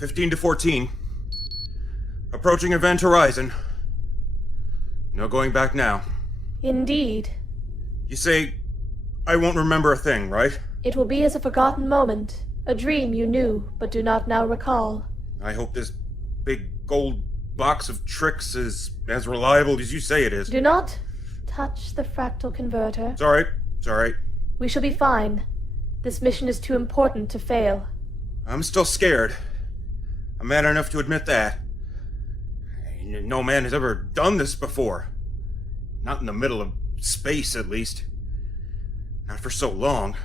15 to 14. Approaching event horizon. No going back now. Indeed. You say I won't remember a thing, right? It will be as a forgotten moment, a dream you knew, but do not now recall. I hope this big gold box of tricks is as reliable as you say it is. Do not touch the fractal converter. It's alright. It's alright. We shall be fine. This mission is too important to fail. I'm still scared. I'm man enough to admit that. No man has ever done this before. Not in the middle of space, at least. Not for so long.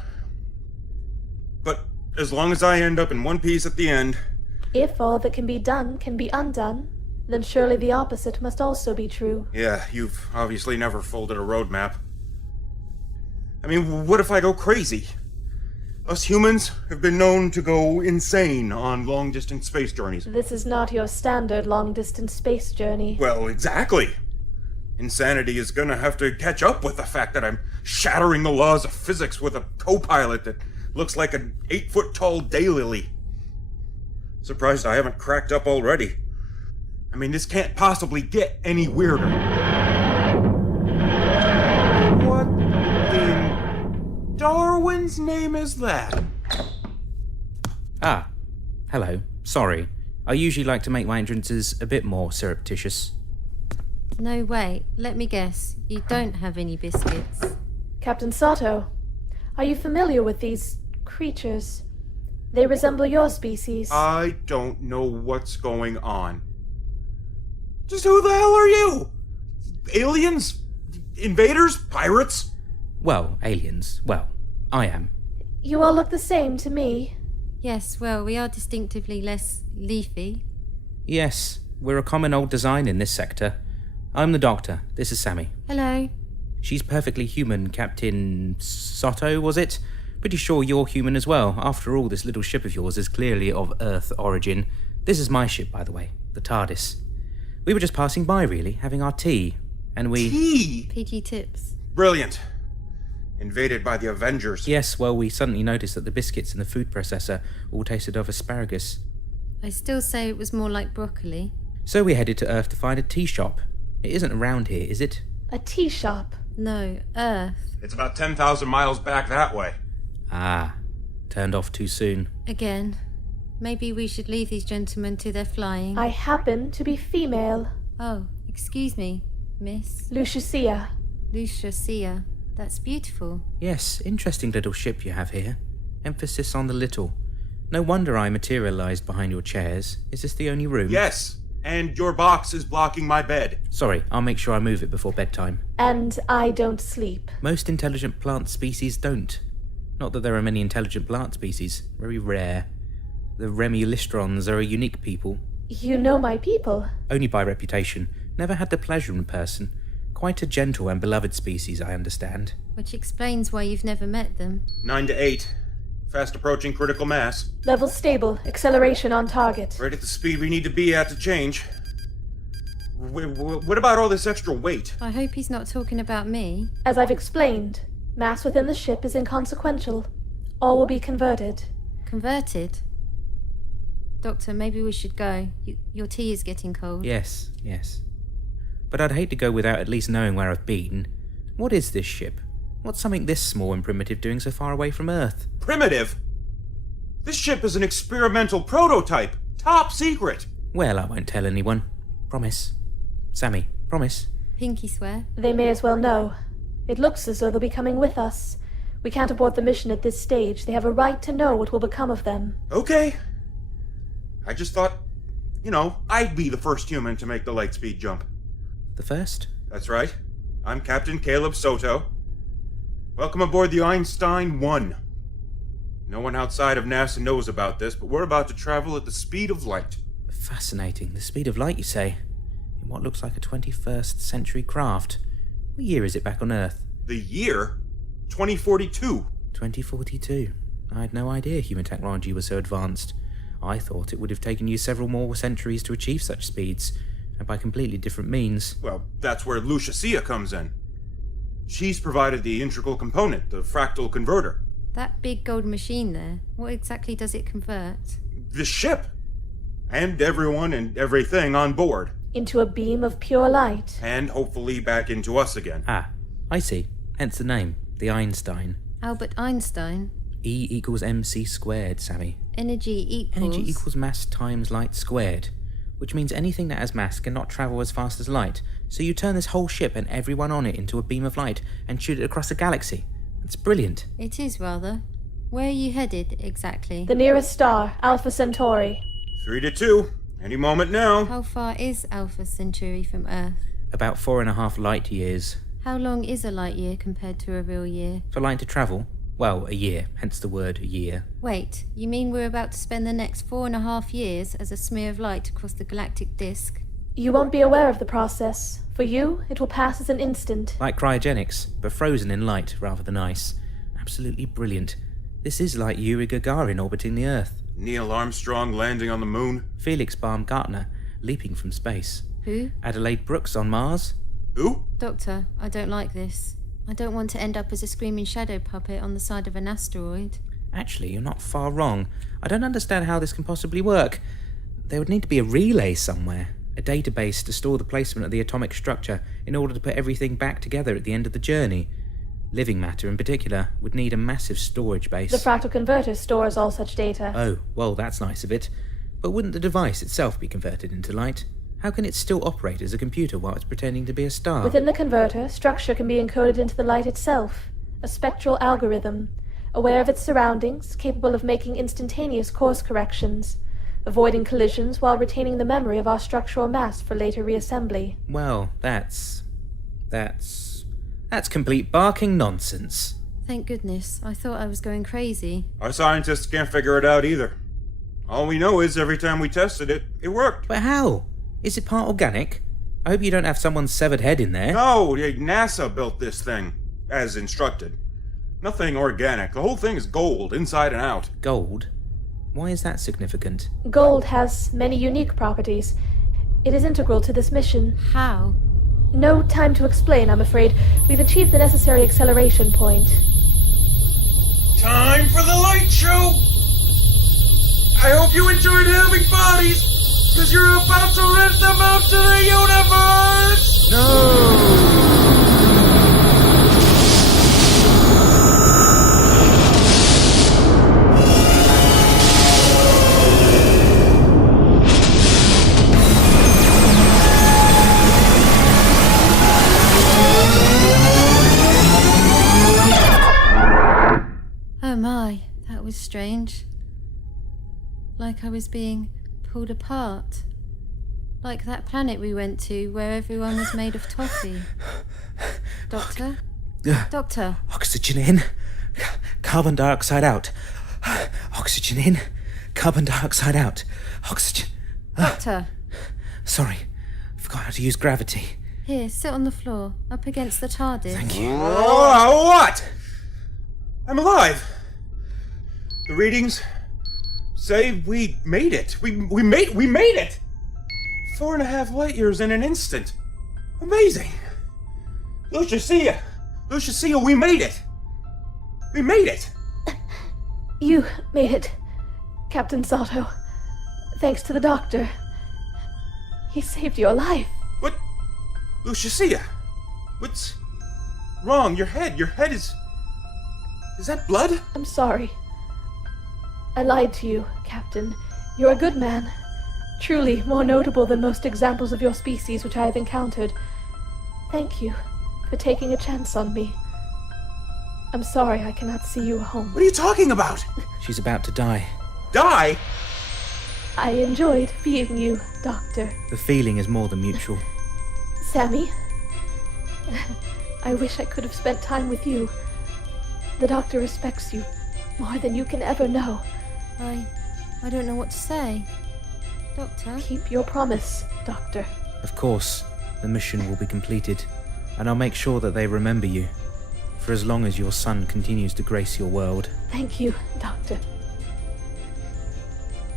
But as long as I end up in one piece at the end... If all that can be done can be undone, then surely the opposite must also be true. Yeah, you've obviously never folded a roadmap. I mean, what if I go crazy? Us humans have been known to go insane on long-distance space journeys. This is not your standard long-distance space journey. Well, exactly. Insanity is gonna have to catch up with the fact that I'm shattering the laws of physics with a co-pilot that looks like an 8-foot-tall daylily. Surprised I haven't cracked up already. I mean, this can't possibly get any weirder. What in Darwin's name is that? Ah, hello. Sorry. I usually like to make my entrances a bit more surreptitious. No, wait. Let me guess. You don't have any biscuits. Captain Sato, are you familiar with these creatures? They resemble your species. I don't know what's going on. Just who the hell are you? Aliens? Invaders? Pirates? Well, aliens. Well, I am. You all look the same to me. Yes, well, we are distinctively less leafy. Yes, we're a common old design in this sector. I'm the Doctor. This is Sammy. Hello. She's perfectly human, Captain Soto, was it? Pretty sure you're human as well. After all, this little ship of yours is clearly of Earth origin. This is my ship, by the way, the TARDIS. We were just passing by, really, having our tea, and we... Tea? PG tips. Brilliant. Invaded by the Avengers. Yes, well, we suddenly noticed that the biscuits in the food processor all tasted of asparagus. I still say it was more like broccoli. So we headed to Earth to find a tea shop. It isn't around here, is it? A tea shop. No, Earth. It's about 10,000 miles back that way. Ah, turned off too soon. Again. Maybe we should leave these gentlemen to their flying. I happen to be female. Oh, excuse me, Miss. Lucia. Lucia. That's beautiful. Yes, interesting little ship you have here. Emphasis on the little. No wonder I materialized behind your chairs. Is this the only room? Yes, and your box is blocking my bed. Sorry, I'll make sure I move it before bedtime. And I don't sleep. Most intelligent plant species don't. Not that there are many intelligent plant species. Very rare. The Remulistrons are a unique people. You know my people. Only by reputation. Never had the pleasure in person. Quite a gentle and beloved species, I understand. Which explains why you've never met them. 9 to 8. Fast approaching critical mass. Level stable. Acceleration on target. Right at the speed we need to be at to change. What about all this extra weight? I hope he's not talking about me. As I've explained, mass within the ship is inconsequential. All will be converted. Converted? Doctor, maybe we should go. Your tea is getting cold. Yes. But I'd hate to go without at least knowing where I've been. What is this ship? What's something this small and primitive doing so far away from Earth? Primitive? This ship is an experimental prototype. Top secret. Well, I won't tell anyone. Promise. Sammy, promise. Pinky swear. They may as well know. It looks as though they'll be coming with us. We can't abort the mission at this stage. They have a right to know what will become of them. Okay. I just thought, I'd be the first human to make the light speed jump. The first? That's right. I'm Captain Caleb Soto. Welcome aboard the Einstein I. No one outside of NASA knows about this, but we're about to travel at the speed of light. Fascinating. The speed of light, you say? In what looks like a 21st century craft. What year is it back on Earth? The year? 2042. 2042. I had no idea human technology was so advanced. I thought it would have taken you several more centuries to achieve such speeds, and by completely different means. Well, that's where Lucia comes in. She's provided the integral component, the fractal converter. That big gold machine there, what exactly does it convert? The ship. and everyone and everything on board. Into a beam of pure light. And hopefully back into us again. Ah, I see. Hence the name, the Einstein. Albert Einstein. E equals mc squared, Sammy. Energy equals mass times light squared, which means anything that has mass cannot travel as fast as light. So you turn this whole ship and everyone on it into a beam of light and shoot it across a galaxy. It's brilliant. It is, rather. Where are you headed, exactly? The nearest star, Alpha Centauri. 3 to 2. Any moment now. How far is Alpha Centauri from Earth? About 4.5 light years. How long is a light year compared to a real year? For light to travel? Well, a year, hence the word year. Wait, you mean we're about to spend the next 4.5 years as a smear of light across the galactic disk? You won't be aware of the process. For you, it will pass as an instant. Like cryogenics, but frozen in light rather than ice. Absolutely brilliant. This is like Yuri Gagarin orbiting the Earth. Neil Armstrong landing on the moon. Felix Baumgartner leaping from space. Who? Adelaide Brooks on Mars. Who? Doctor, I don't like this. I don't want to end up as a screaming shadow puppet on the side of an asteroid. Actually, you're not far wrong. I don't understand how this can possibly work. There would need to be a relay somewhere. A database to store the placement of the atomic structure in order to put everything back together at the end of the journey. Living matter, in particular, would need a massive storage base. The fractal converter stores all such data. Oh, well, that's nice of it. But wouldn't the device itself be converted into light? How can it still operate as a computer while it's pretending to be a star? Within the converter, structure can be encoded into the light itself. A spectral algorithm, aware of its surroundings, capable of making instantaneous course corrections, avoiding collisions while retaining the memory of our structural mass for later reassembly. Well, that's complete barking nonsense. Thank goodness. I thought I was going crazy. Our scientists can't figure it out either. All we know is every time we tested it, it worked. But how? Is it part organic? I hope you don't have someone's severed head in there. No, NASA built this thing, as instructed. Nothing organic. The whole thing is gold, inside and out. Gold? Why is that significant? Gold has many unique properties. It is integral to this mission. How? No time to explain, I'm afraid. We've achieved the necessary acceleration point. Time for the light show! I hope you enjoyed having bodies, because you're about to rent them out to the universe! No! Oh my, that was strange. Like I was being pulled apart. Like that planet we went to where everyone was made of toffee. Doctor? Doctor? Oxygen in, carbon dioxide out. Oxygen in, carbon dioxide out. Oxygen. Doctor? Sorry, I forgot how to use gravity. Here, sit on the floor, up against the TARDIS. Thank you. Oh, what? I'm alive. The readings say we made it. We made it. 4.5 light years in an instant. Amazing. Lucia, we made it. We made it. You made it, Captain Sato. Thanks to the doctor. He saved your life. What? Lucia, what's wrong? Your head is... Is that blood? I'm sorry. I lied to you, Captain. You're a good man. Truly more notable than most examples of your species which I have encountered. Thank you for taking a chance on me. I'm sorry I cannot see you home. What are you talking about? She's about to die. Die? I enjoyed being you, Doctor. The feeling is more than mutual. Sammy, I wish I could have spent time with you. The doctor respects you more than you can ever know. I don't know what to say. Doctor? Keep your promise, Doctor. Of course, the mission will be completed, and I'll make sure that they remember you, for as long as your son continues to grace your world. Thank you, Doctor.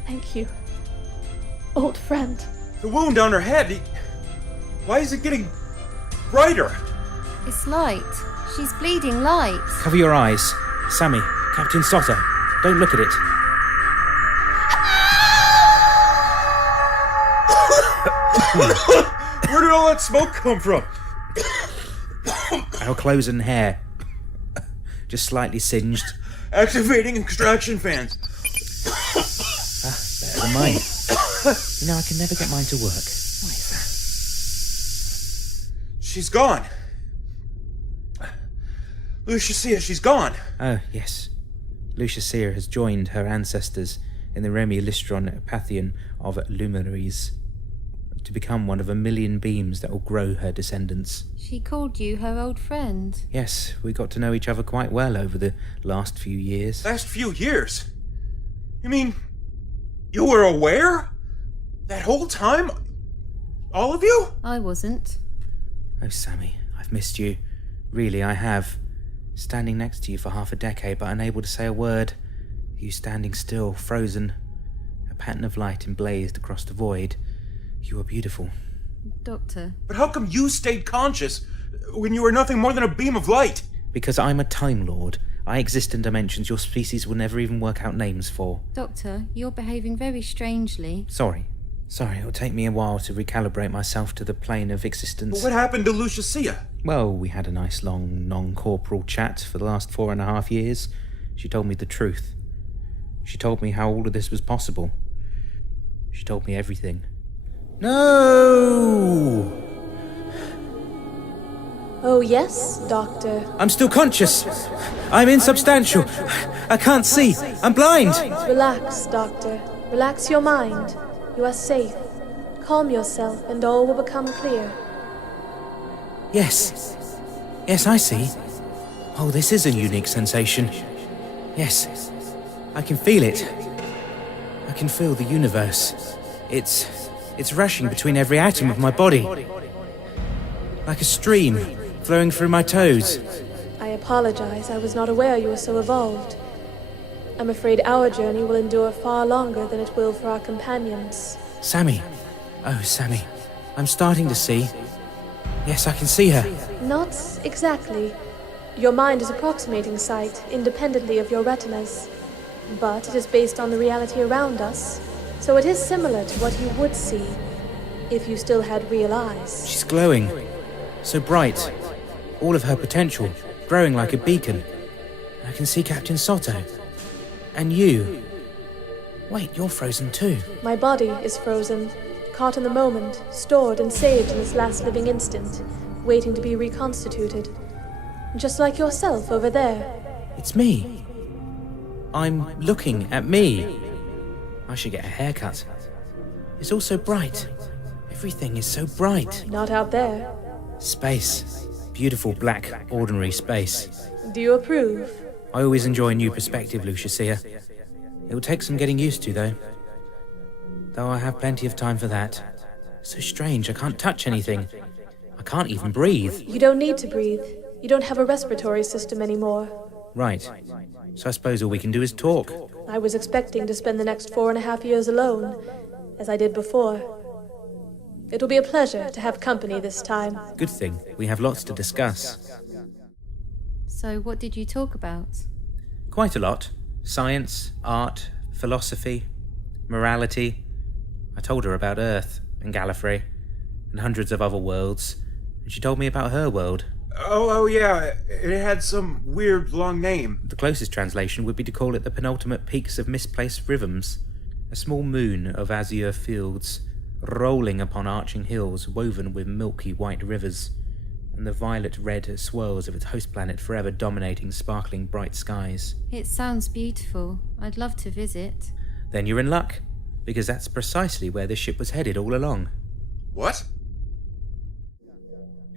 Thank you, old friend. The wound on her head. Why is it getting brighter? It's light. She's bleeding light. Cover your eyes. Sammy, Captain Soto, don't look at it. that smoke come from? Our clothes and hair. Just slightly singed. Activating extraction fans. Better than mine. I can never get mine to work. Why is that? She's gone. Lucia, she's gone. Oh, yes. Lucia has joined her ancestors in the Remulistron pantheon of luminaries to become one of a million beams that will grow her descendants. She called you her old friend. Yes, we got to know each other quite well over the last few years. Last few years? You mean, you were aware? That whole time? All of you? I wasn't. Oh, Sammy, I've missed you. Really, I have. Standing next to you for half a decade, but unable to say a word. You standing still, frozen. A pattern of light emblazed across the void. You were beautiful. Doctor. But how come you stayed conscious when you were nothing more than a beam of light? Because I'm a Time Lord. I exist in dimensions your species will never even work out names for. Doctor, you're behaving very strangely. Sorry, it'll take me a while to recalibrate myself to the plane of existence. But what happened to Lucia? Well, we had a nice long, non-corporal chat for the last 4.5 years. She told me the truth. She told me how all of this was possible. She told me everything. No! Oh, yes, Doctor. I'm still conscious. I'm insubstantial. I can't see. I'm blind. Relax, Doctor. Relax your mind. You are safe. Calm yourself and all will become clear. Yes. Yes, I see. Oh, this is a unique sensation. Yes. I can feel it. I can feel the universe. It's rushing between every atom of my body. Like a stream flowing through my toes. I apologize. I was not aware you were so evolved. I'm afraid our journey will endure far longer than it will for our companions. Sammy. Oh, Sammy. I'm starting to see. Yes, I can see her. Not exactly. Your mind is approximating sight independently of your retinas. But it is based on the reality around us, so it is similar to what you would see if you still had real eyes. She's glowing. So bright. All of her potential, growing like a beacon. I can see Captain Soto. And you. Wait, you're frozen too. My body is frozen, caught in the moment, stored and saved in this last living instant, waiting to be reconstituted. Just like yourself over there. It's me. I'm looking at me. I should get a haircut. It's all so bright. Everything is so bright. Not out there. Space. Beautiful black, ordinary space. Do you approve? I always enjoy a new perspective, Lucia. It will take some getting used to, though. Though I have plenty of time for that. So strange, I can't touch anything. I can't even breathe. You don't need to breathe. You don't have a respiratory system anymore. Right. So I suppose all we can do is talk. I was expecting to spend the next 4.5 years alone, as I did before. It'll be a pleasure to have company this time. Good thing. We have lots to discuss. So what did you talk about? Quite a lot. Science, art, philosophy, morality. I told her about Earth and Gallifrey and hundreds of other worlds, and she told me about her world. Oh yeah, it had some weird long name. The closest translation would be to call it the penultimate peaks of misplaced rhythms. A small moon of azure fields, rolling upon arching hills woven with milky white rivers, and the violet-red swirls of its host planet forever dominating sparkling bright skies. It sounds beautiful. I'd love to visit. Then you're in luck, because that's precisely where this ship was headed all along. What?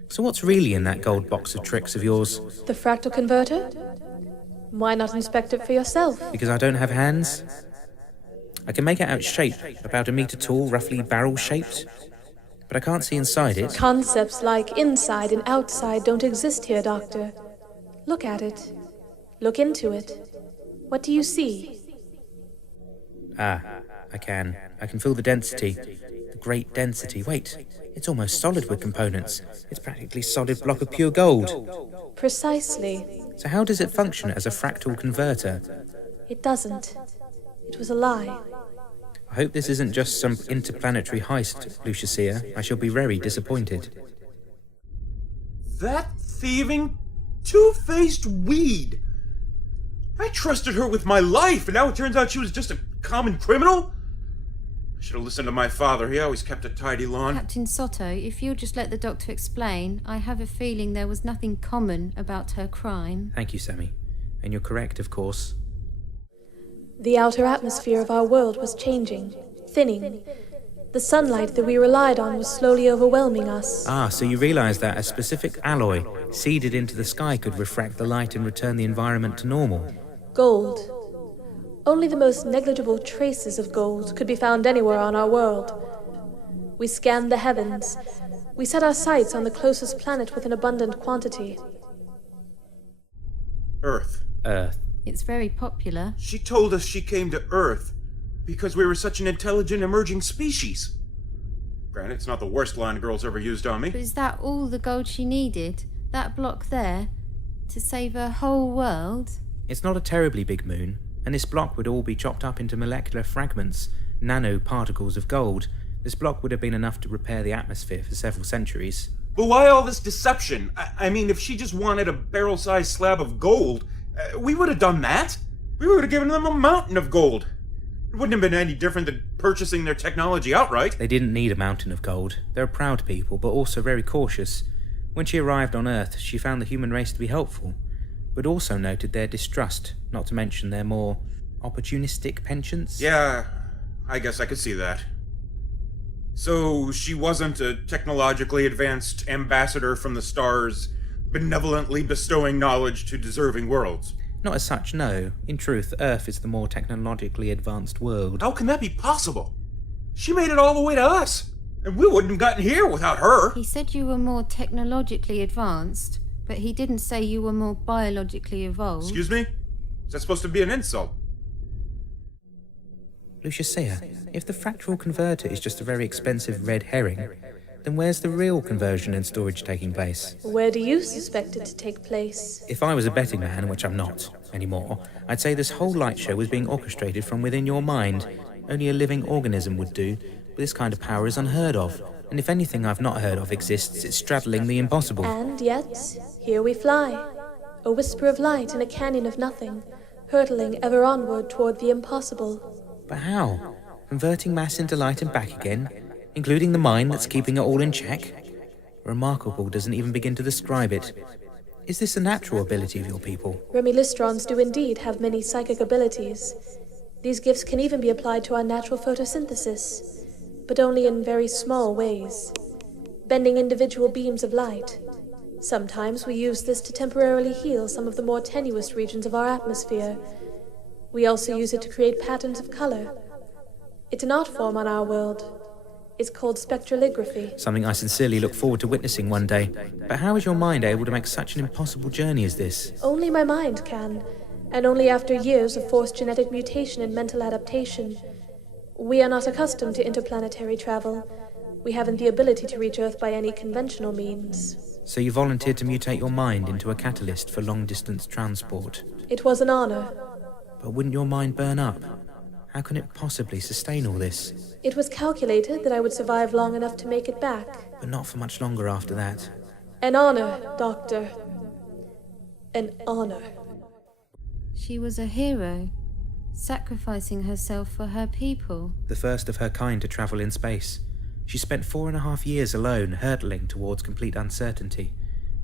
So what's really in that gold box of tricks of yours? The fractal converter? Why not inspect it for yourself? Because I don't have hands? I can make it out shape, about 1 meter tall, roughly barrel-shaped, but I can't see inside it. Concepts like inside and outside don't exist here, Doctor. Look at it. Look into it. What do you see? I can. I can feel the density. The great density. Wait, it's almost solid with components. It's practically a solid block of pure gold. Precisely. So how does it function as a fractal converter? It doesn't. It was a lie. I hope this isn't just some interplanetary heist, Lucia. I shall be very disappointed. That thieving, two-faced weed! I trusted her with my life, and now it turns out she was just a common criminal? I should have listened to my father. He always kept a tidy lawn. Captain Soto, if you'll just let the doctor explain, I have a feeling there was nothing common about her crime. Thank you, Sammy. And you're correct, of course. The outer atmosphere of our world was changing, thinning. The sunlight that we relied on was slowly overwhelming us. Ah, so you realize that a specific alloy seeded into the sky could refract the light and return the environment to normal. Gold. Only the most negligible traces of gold could be found anywhere on our world. We scanned the heavens. We set our sights on the closest planet with an abundant quantity. Earth. Earth. It's very popular. She told us she came to Earth because we were such an intelligent emerging species. Granted, it's not the worst line girls ever used on me. But is that all the gold she needed? That block there? To save her whole world? It's not a terribly big moon, and this block would all be chopped up into molecular fragments, nanoparticles of gold. This block would have been enough to repair the atmosphere for several centuries. But why all this deception? I mean, if she just wanted a barrel-sized slab of gold, we would have done that. We would have given them a mountain of gold. It wouldn't have been any different than purchasing their technology outright. They didn't need a mountain of gold. They're proud people, but also very cautious. When she arrived on Earth, she found the human race to be helpful, but also noted their distrust, not to mention their more opportunistic penchants. Yeah, I guess I could see that. So she wasn't a technologically advanced ambassador from the stars, benevolently bestowing knowledge to deserving worlds. Not as such, no. In truth, Earth is the more technologically advanced world. How can that be possible? She made it all the way to us, and we wouldn't have gotten here without her. He said you were more technologically advanced, but he didn't say you were more biologically evolved. Excuse me? Is that supposed to be an insult? Lucia, if the fractal converter is just a very expensive red herring, then where's the real conversion and storage taking place? Where do you suspect it to take place? If I was a betting man, which I'm not anymore, I'd say this whole light show was being orchestrated from within your mind. Only a living organism would do, but this kind of power is unheard of. And if anything I've not heard of exists, it's straddling the impossible. And yet, here we fly. A whisper of light in a canyon of nothing, hurtling ever onward toward the impossible. But how? Converting mass into light and back again? Including the mind that's keeping it all in check? Remarkable doesn't even begin to describe it. Is this a natural ability of your people? Remilistrons do indeed have many psychic abilities. These gifts can even be applied to our natural photosynthesis, but only in very small ways, bending individual beams of light. Sometimes we use this to temporarily heal some of the more tenuous regions of our atmosphere. We also use it to create patterns of color. It's an art form on our world. It's called spectralography. Something I sincerely look forward to witnessing one day. But how is your mind able to make such an impossible journey as this? Only my mind can, and only after years of forced genetic mutation and mental adaptation. We are not accustomed to interplanetary travel. We haven't the ability to reach Earth by any conventional means. So you volunteered to mutate your mind into a catalyst for long-distance transport. It was an honor. But wouldn't your mind burn up? How can it possibly sustain all this? It was calculated that I would survive long enough to make it back. But not for much longer after that. An honor, Doctor. An honor. She was a hero, sacrificing herself for her people. The first of her kind to travel in space. She spent 4.5 years alone, hurtling towards complete uncertainty.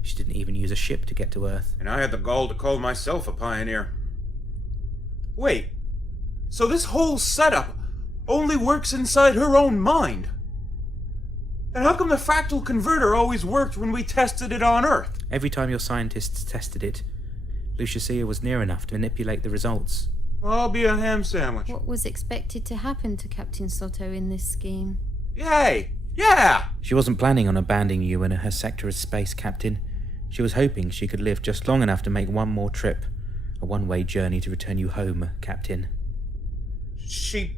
She didn't even use a ship to get to Earth. And I had the gall to call myself a pioneer. Wait, so this whole setup only works inside her own mind? And how come the fractal converter always worked when we tested it on Earth? Every time your scientists tested it, Lucia was near enough to manipulate the results. I'll be a ham sandwich. What was expected to happen to Captain Soto in this scheme? Yay! Yeah! She wasn't planning on abandoning you in her sector as space captain. She was hoping she could live just long enough to make one more trip. A one-way journey to return you home, Captain. She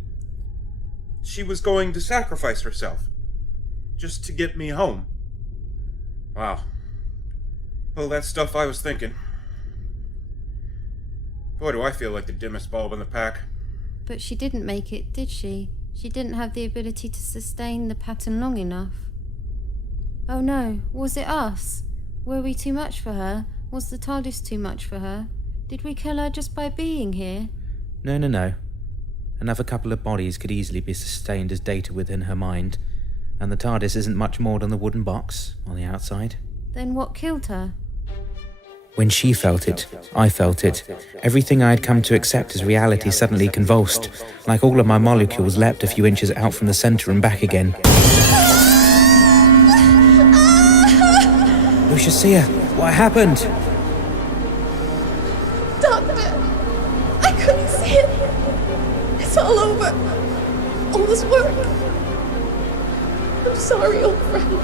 was going to sacrifice herself. Just to get me home. Wow. Well, that's stuff I was thinking. Boy, do I feel like the dimmest bulb in the pack. But she didn't make it, did she? She didn't have the ability to sustain the pattern long enough. Oh no, was it us? Were we too much for her? Was the TARDIS too much for her? Did we kill her just by being here? No. Another couple of bodies could easily be sustained as data within her mind, and the TARDIS isn't much more than the wooden box on the outside. Then what killed her? When she felt it, I felt it. Everything I had come to accept as reality suddenly convulsed, like all of my molecules leapt a few inches out from the centre and back again. Lucia, what happened? Doctor! I couldn't see it! It's all over! All this work! I'm sorry, old friend.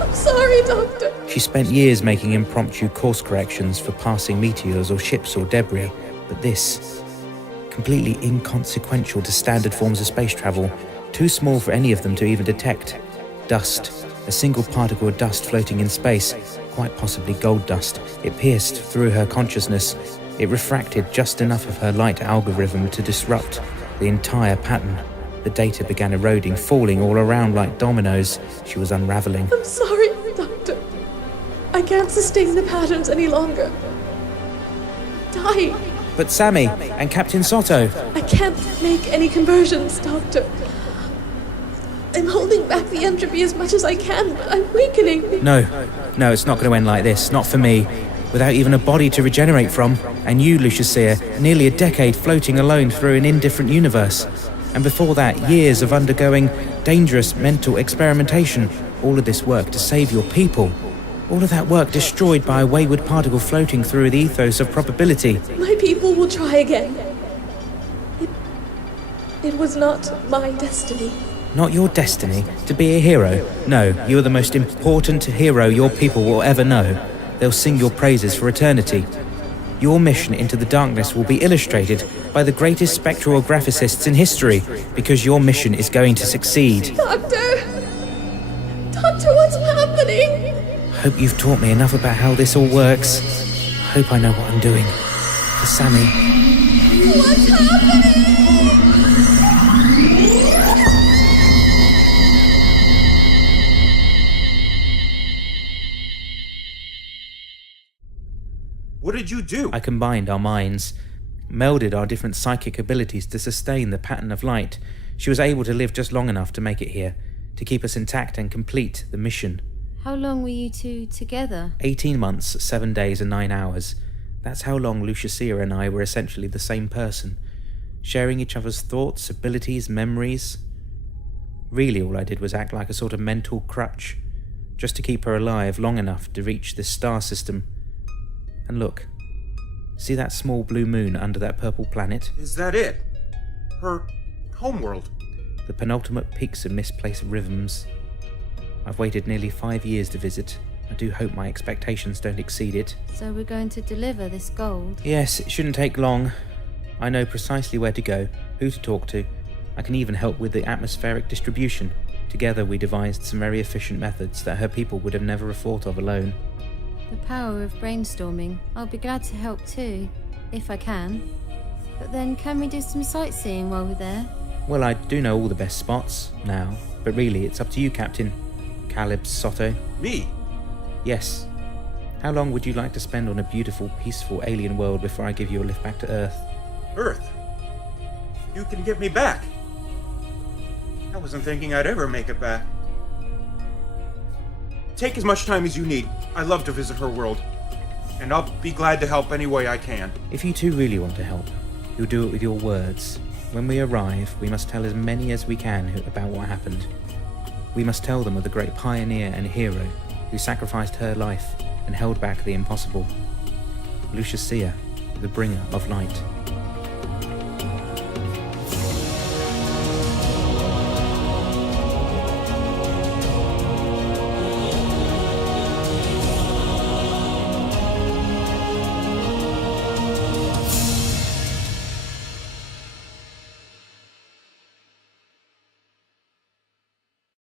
I'm sorry, Doctor. She spent years making impromptu course corrections for passing meteors or ships or debris, but this, completely inconsequential to standard forms of space travel, too small for any of them to even detect. Dust, a single particle of dust floating in space, quite possibly gold dust. It pierced through her consciousness. It refracted just enough of her light algorithm to disrupt the entire pattern. The data began eroding, falling all around like dominoes. She was unraveling. I'm sorry, Doctor. I can't sustain the patterns any longer. Die. But Sammy and Captain Soto. I can't make any conversions, Doctor. I'm holding back the entropy as much as I can, but I'm weakening. No, it's not going to end like this. Not for me. Without even a body to regenerate from. And you, Lucia, nearly a decade floating alone through an indifferent universe. And before that, years of undergoing dangerous mental experimentation. All of this work to save your people. All of that work destroyed by a wayward particle floating through the ethos of probability. My people will try again. It was not my destiny. Not your destiny to be a hero. No, you are the most important hero your people will ever know. They'll sing your praises for eternity. Your mission into the darkness will be illustrated by the greatest spectrographicists in history, because your mission is going to succeed. Doctor, what's happening? Hope you've taught me enough about how this all works. Hope I know what I'm doing. For Sammy. What's happening? What did you do? I combined our minds, melded our different psychic abilities to sustain the pattern of light. She was able to live just long enough to make it here, to keep us intact and complete the mission. How long were you two together? 18 months, 7 days and 9 hours. That's how long Lucia and I were essentially the same person, sharing each other's thoughts, abilities, memories. Really all I did was act like a sort of mental crutch, just to keep her alive long enough to reach this star system. And look, see that small blue moon under that purple planet? Is that it? Her homeworld? The penultimate peaks of misplaced rhythms. I've waited nearly 5 years to visit. I do hope my expectations don't exceed it. So we're going to deliver this gold? Yes, it shouldn't take long. I know precisely where to go, who to talk to. I can even help with the atmospheric distribution. Together we devised some very efficient methods that her people would have never thought of alone. The power of brainstorming. I'll be glad to help too, if I can. But then can we do some sightseeing while we're there? Well, I do know all the best spots now, but really it's up to you, Captain Caleb Soto. Me? Yes. How long would you like to spend on a beautiful, peaceful alien world before I give you a lift back to Earth? Earth? You can get me back. I wasn't thinking I'd ever make it back. Take as much time as you need. I love to visit her world, and I'll be glad to help any way I can. If you two really want to help, you'll do it with your words. When we arrive, we must tell as many as we can about what happened. We must tell them of the great pioneer and hero who sacrificed her life and held back the impossible. Lucia, the bringer of light.